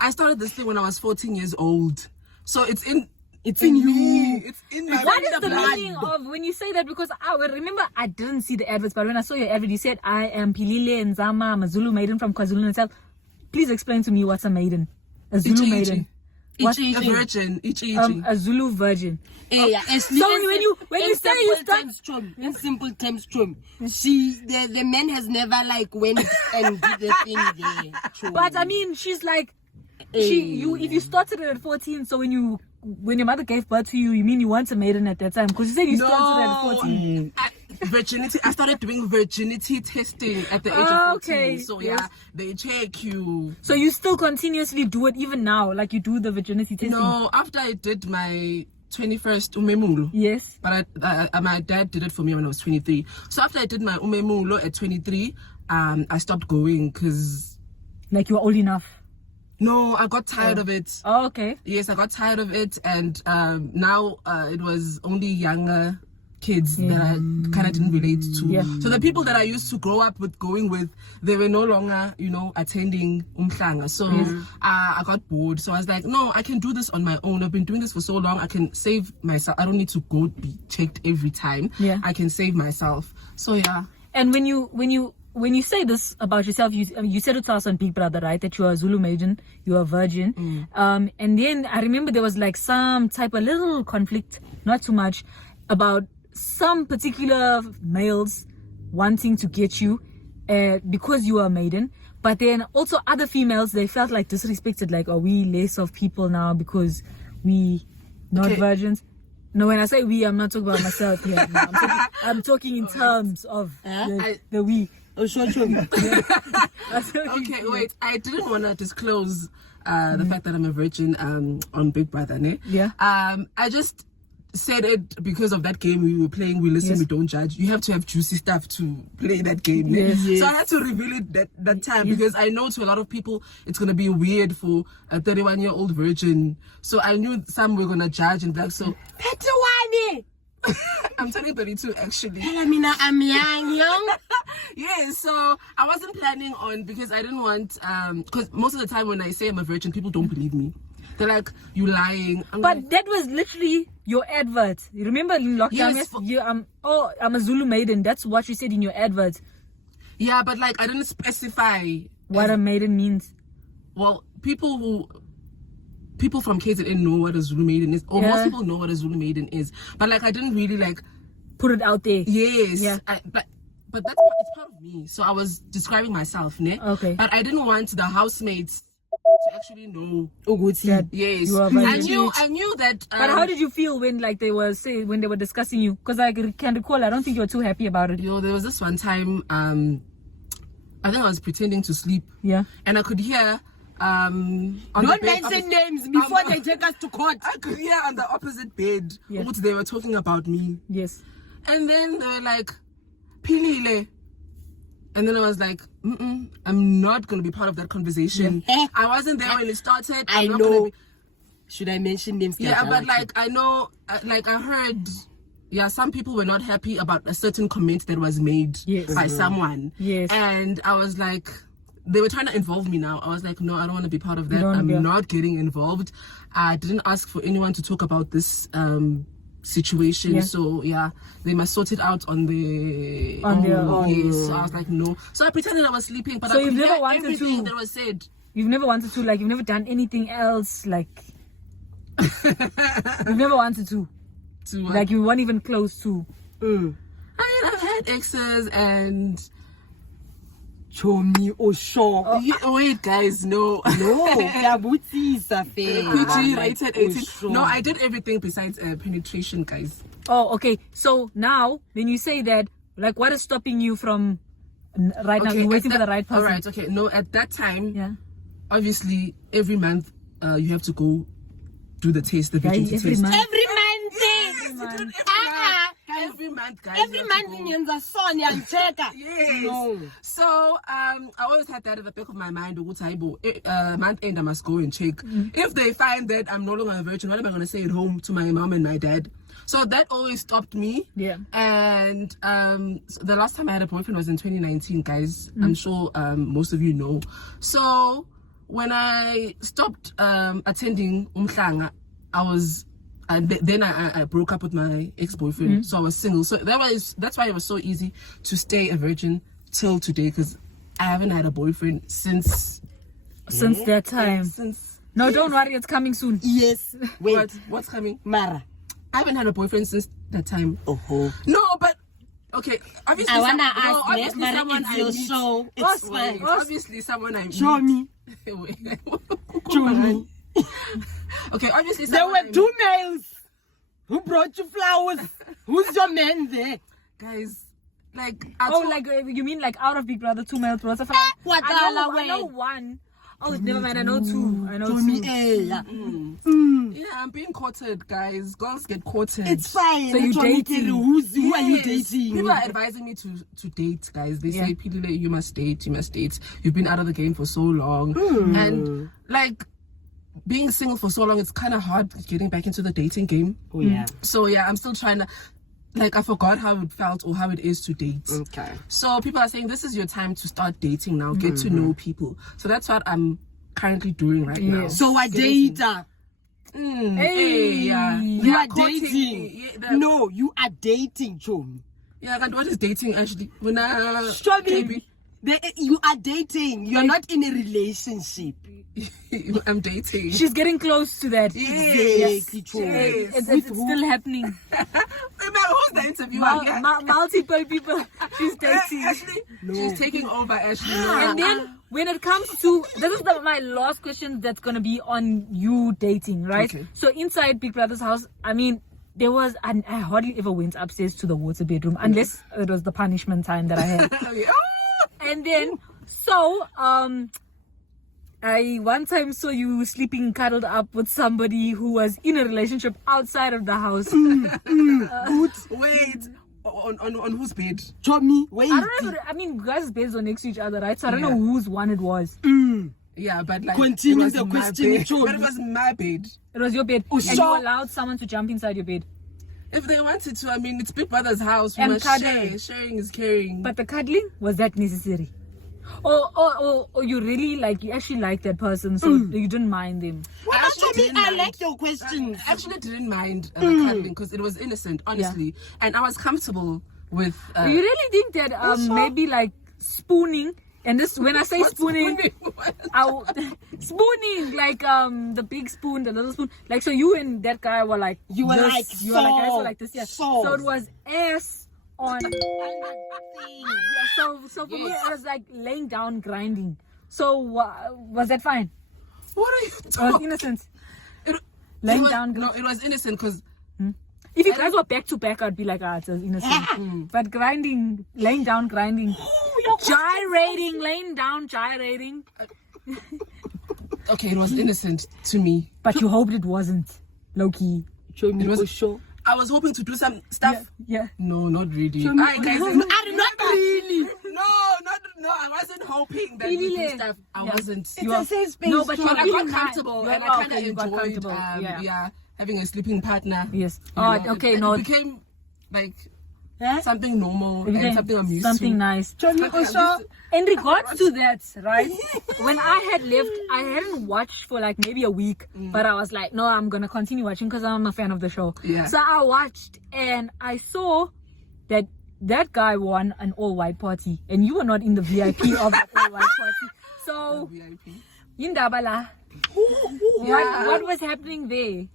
I started this thing when I was 14 years old. So it's in you. It's in my What is the blood. meaning of when you say that? Because I remember I didn't see the adverts, but when I saw your advert, you said, I am Pilile Nzama, I'm a Zulu maiden from KwaZulu-Natal. Please explain to me what's a maiden. A Zulu maiden. What's a virgin? A Zulu virgin. Yeah, So when you say you start in simple terms, the man has never like went and did the thing there. But I mean, she's like, if you started it at 14, so when your mother gave birth to you, you mean you weren't a maiden at that time? Because you said you started at 14. Virginity. I started doing virginity testing at the age of 14. Okay. So yeah, they check you. So you still continuously do it even now, like you do the virginity testing? No, after I did my 21st umemulo. Yes. But my dad did it for me when I was 23. So after I did my umemulo at 23, I stopped going because... Like you were old enough? No, I got tired of it. Oh, okay. Yes, I got tired of it, and now it was only younger kids that I kind of didn't relate to. Yeah. So the people that I used to grow up with, going with, they were no longer, attending umhlanga. So I got bored. So I was like, no, I can do this on my own. I've been doing this for so long. I can save myself. I don't need to go be checked every time. Yeah. I can save myself. So yeah. And when you say this about yourself, you said it to us on Big Brother, right? That you are a Zulu maiden, you are a virgin. And then I remember there was like some type of little conflict, not too much, about some particular males wanting to get you because you are a maiden. But then also other females, they felt like disrespected, like, are we less of people now because we not virgins? No, when I say we, I'm not talking about myself here. No, I'm talking in terms of the we. Oh, sure. Okay, wait. I didn't want to disclose the fact that I'm a virgin on Big Brother, ne? Yeah. I just said it because of that game we were playing. We listen, we don't judge. You have to have juicy stuff to play that game. Ne? Yes. So I had to reveal it that time because I know to a lot of people it's gonna be weird for a 31-year-old virgin. So I knew some were gonna judge and like so. 31. I'm turning 32 actually. I mean, I'm young. Yeah, so I wasn't planning on, because I didn't want, because most of the time when I say I'm a virgin, people don't believe me. They're like, you lying. But that was literally your advert. You remember in lockdown? Yes, I'm a Zulu maiden. That's what you said in your advert. Yeah, but like I didn't specify what a maiden means. Well, people from KZN know what a Zulu maiden is, or most people know what a Zulu maiden is. But like I didn't really like put it out there. Yes. Yeah. But it's part of me. So I was describing myself, ne? Okay. But I didn't want the housemates to actually know. That yes. I knew that. But how did you feel when they were discussing you? Because I can recall, I don't think you were too happy about it. There was this one time, I think I was pretending to sleep. Yeah. And I could hear don't mention names before they take us to court. I could hear on the opposite bed what they were talking about me. Yes. And then they were like, Pilile. And then I was like, I'm not going to be part of that conversation. I wasn't there when it started. I know. Should I mention names? Yeah, but like, I know, like I heard, some people were not happy about a certain comment that was made by someone. Yes. And I was like, they were trying to involve me now. I was like, no, I don't want to be part of that. I'm not getting involved. I didn't ask for anyone to talk about this situation. So they must sort it out on their own. Yes. So I was like, no. So I pretended I was sleeping, but so I you've could never hear wanted everything to that was said. You've never wanted to, you've never done anything else, you've never wanted to like you weren't even close to. I mean, I've had exes and Chomi or sure. Wait, guys, no. PG rated 18. No, I did everything besides penetration, guys. Oh, okay. So now, when you say that, what is stopping you from right now? You're waiting for the right person. All right, okay. No, at that time, obviously, every month you have to go do the test, the virginity test. Every month. Every month, guys. Every month in the sun, young checker. Yes. No. So I always had that at the back of my mind. Month end, I must go and check. If they find that I'm no longer a virgin, what am I going to say at home to my mom and my dad? So that always stopped me. Yeah. And so the last time I had a boyfriend was in 2019, guys. I'm sure most of you know. So when I stopped attending Umhlanga, then I broke up with my ex-boyfriend, so I was single. So that's why it was so easy to stay a virgin till today, because I haven't had a boyfriend since that time. No, don't worry, it's coming soon. Yes. Wait. What's coming? Mara. I haven't had a boyfriend since that time. Oh. No, but okay. Obviously, I wanna ask. obviously Mara, someone it's I your meet. show. It's fine. Obviously, someone I meet. Show me. Show me. Okay, obviously, There someone were 2 males. Who brought you flowers? Who's your man there? guys. Like, You mean like out of Big Brother 2 male throws? What I know one. Oh, never mind. I know 2. I know 2. Yeah, I'm being courted, guys. Girls get courted. It's fine. So you dating? Who are you Yes. dating? People are advising me to date, guys. They say, Pilile, you must date. You've been out of the game for so long. And like being single for so long, it's kind of hard getting back into the dating game. Oh, yeah. So yeah, I'm still trying to, like, I forgot how it felt or how it is to date. Okay. So people are saying this is your time to start dating now, get to know people. So that's what I'm currently doing right now. So a dater. Yeah. You are courting. dating. Yeah, No, you are dating, Chomi. Yeah, and what is dating actually? Show me. You are dating. You're not in a relationship. I'm dating. She's getting close to that. Exactly, Chomi. It's still happening. Who's the interviewer? Multiple people she's dating. Ashley? No. She's taking over, Ashley. And then when it comes to this is my last question that's gonna be on you dating, right? Okay. So inside Big Brother's house, I mean, there was I hardly ever went upstairs to the water bedroom unless it was the punishment time that I had. And then I one time saw you sleeping cuddled up with somebody who was in a relationship outside of the house. Wait, on whose bed? Chomi, wait. I don't know. I mean, guys' beds are next to each other, right? So I don't know whose one it was. Yeah, but like Continue it was the my question, bed. Chomi. But it was my bed. It was your bed, and you allowed someone to jump inside your bed. If they wanted to, I mean, it's Big Brother's house. We And must cuddling. share. Sharing is caring. But the cuddling, was that necessary? Or you really you actually like that person, so you didn't mind them. I like your question. I actually didn't mind the cuddling because it was innocent, honestly, and I was comfortable with. You really think that maybe like spooning, and this when I say spooning, spooning like the big spoon, the little spoon, like so you and that guy were like you were this, like you were like guys were like this, yeah. So it was ass on. So for me it was like laying down, grinding. So was that fine? What are you It talking? was innocent. Laying down. No, it was innocent because. If you guys were back to back, I'd be like, it's innocent. But grinding, laying down, grinding, gyrating, laying down, gyrating. Okay, it was innocent to me. But you hoped it wasn't, low-key. Chomi, It was sure. I was hoping to do some stuff. Yeah. No, not really. Alright, guys. Not really. No, I wasn't hoping that we do stuff. I wasn't. It's a safe space. No, but But I feeling got comfortable and I kind of enjoyed having a sleeping partner. Yes. You know, Okay, it no. became like something normal It became and something I'm used something to. nice. Chomi, also. In regards to that, right? When I had left, I hadn't watched for like maybe a week, but I was like, no, I'm gonna continue watching because I'm a fan of the show. Yeah. So I watched and I saw that guy won an all-white party, and you were not in the VIP of the all-white party. So, VIP. Yindabala. Yeah. What was happening there?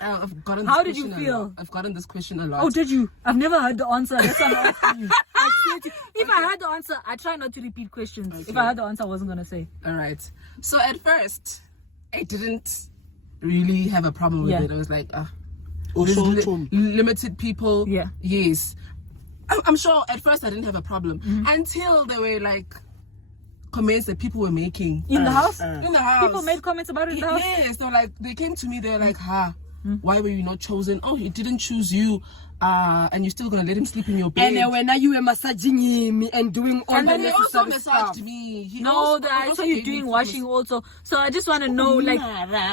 I've gotten How this did you question a feel? lot. I've gotten this question a lot. Oh, did you? I've never heard the answer. That's why I'm asking you. I swear to- if I heard the answer, I try not to repeat questions. Okay. If I heard the answer, I wasn't gonna say. All right. So at first, I didn't really have a problem with it. I was like, limited people. Yeah. Yes. I'm sure at first I didn't have a problem until there were like comments that people were making In the house? in the house. People made comments about it in the house? Yes, they came to me. They're like, why were you not chosen? Oh, he didn't choose you. And you're still gonna let him sleep in your bed. And when you were massaging him and doing all And the then they also necessary stuff. massaged me. I saw you doing washing also. So I just want to know, like,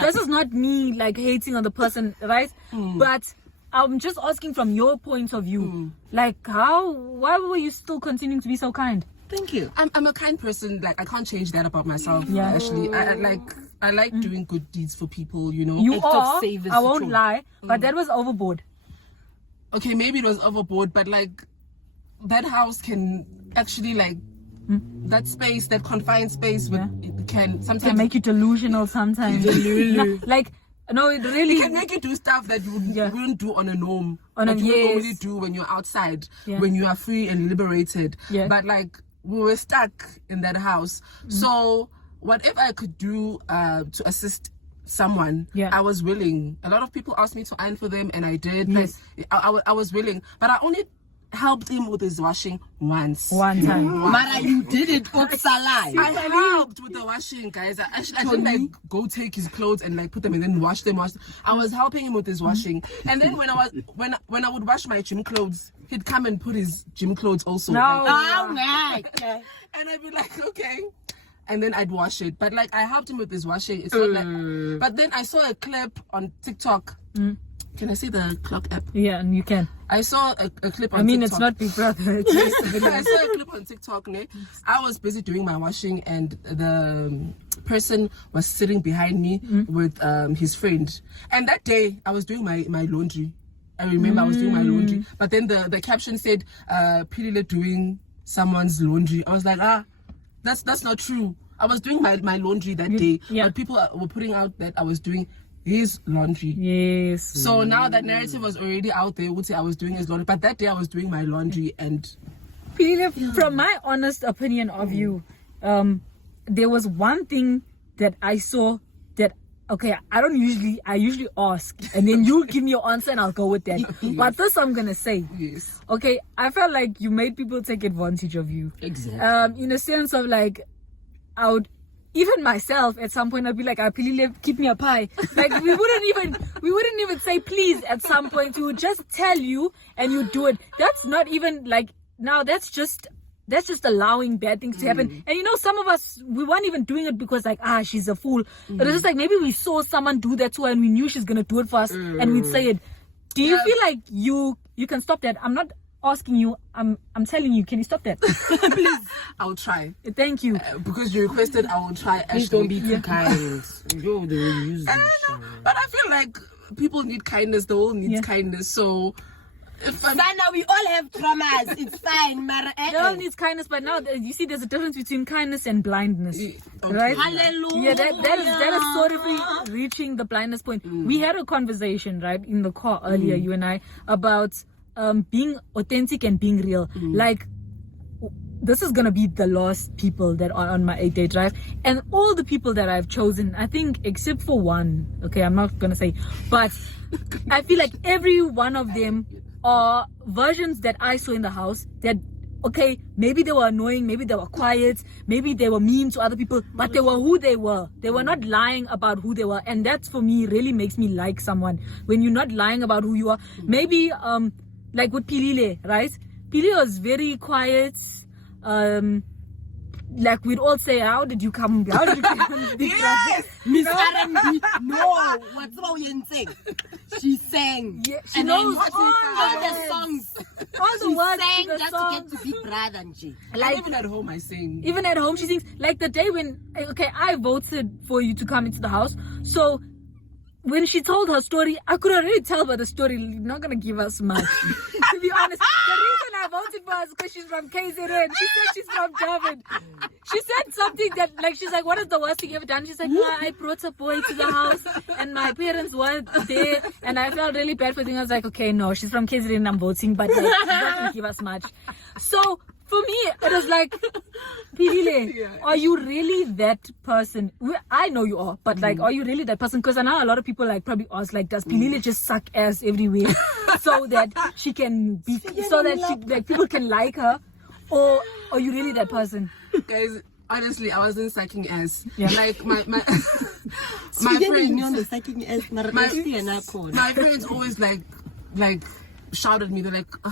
this is not me, like, hating on the person, right? But I'm just asking from your point of view. Like, why were you still continuing to be so kind? Thank you. I'm a kind person. Like I can't change that about myself. Yeah. Actually, I like doing good deeds for people. You know. You Act of are. service I won't too. lie, but that was overboard. Okay, maybe it was overboard, but like that house can actually like that space, that confined space, it can sometimes Can make you delusional sometimes. No, like no, it really it can make you do stuff that you wouldn't do on a norm. On a- that you would yes. normally do when you're outside, Yeah. when you are free and liberated. Yeah. But like we were stuck in that house. So whatever I could do to assist someone, I was willing. A lot of people asked me to iron for them, and I did. Yes. Like, I was willing, but I only helped him with his washing once. one time. Mara, you did it, Oxalai. I helped with the washing, guys. I didn't like go take his clothes and like put them and then wash them. I was helping him with his washing, and then when I would wash my gym clothes, he'd come and put his gym clothes also. No. Oh, my. And I'd be like, okay. And then I'd wash it. But like I helped him with his washing. It's not like. But then I saw a clip on TikTok. Can I see the clock app? Yeah, and you can. I saw a clip on Tiktok. I mean, it's not Big Brother. It's just a video. I saw a clip on TikTok. Ne? I was busy doing my washing, and the person was sitting behind me with his friend. And that day, I was doing my laundry. I remember I was doing my laundry. But then the caption said, Pilile doing someone's laundry. I was like, that's not true. I was doing my laundry that day. Yeah. But people were putting out that I was doing his laundry. Yes. So now that narrative was already out there, would say I was doing his laundry. But that day I was doing my laundry, and From my honest opinion of you, there was one thing that I saw that, okay, I usually ask, and then you give me your answer and I'll go with that. But this I'm gonna say. yes. Okay, I felt like you made people take advantage of you. Exactly. In a sense of like, I would, even myself at some point I'd be like, please keep me a pie. Like we wouldn't even say please at some point. We would just tell you and you do it. That's not even like, now that's just allowing bad things to happen. And you know, some of us, we weren't even doing it because like, she's a fool. But it's just like, maybe we saw someone do that to her and we knew she's gonna do it for us and we'd say it. Do you feel like you can stop that? I'm not asking you, I'm telling you, can you stop that? Please, I'll try. Thank you. Because you requested, I will try. Please don't be too kind. Yo, they will use this. But I feel like people need kindness. The world needs kindness. So, Sana, we all have traumas. It's fine, Mara. The world needs kindness, but now you see, there's a difference between kindness and blindness, right? Hallelujah. Yeah, that is sort of reaching the blindness point. We had a conversation, right, in the car earlier, you and I, about being authentic and being real. Like, this is gonna be the last people that are on my 8-day drive, and all the people that I've chosen, I think, except for one, okay, I'm not gonna say, but I feel like every one of them are versions that I saw in the house that, okay, maybe they were annoying, maybe they were quiet, maybe they were mean to other people, but they were who they were. They were not lying about who they were, and that for me really makes me like someone, when you're not lying about who you are. Maybe like with Pilile, right? Pilile was very quiet. Like we'd all say, how did you come Big Brother? Miss R&B, no, what's wrong with saying? She sang. Yeah, she and knows then all the songs. all the She words sang to the just songs. to get to Big Brother and she. Like, even at home, I sing. even at home she sings. Like the day when, okay, I voted for you to come into the house, so when she told her story, I could already tell by the story, you're not gonna give us much. To be honest, the reason I voted for her is because she's from KZN. She said she's from Durban. She said something that, like, she's like, what is the worst thing you ever done? She's like, I brought a boy to the house and my parents weren't there and I felt really bad for them. I was like, okay, no, she's from KZN, I'm voting, but like, she's not gonna give us much. So for me, it was like, Pilile, are you really that person? I know you are, but like, are you really that person? Because I know a lot of people like probably ask, like, does Pilile just suck ass everywhere so that she can be, so that she, like, people can like her? Or are you really that person? Guys, honestly, I wasn't sucking ass. Yeah. Like my my friends always like shout at me. They're like, you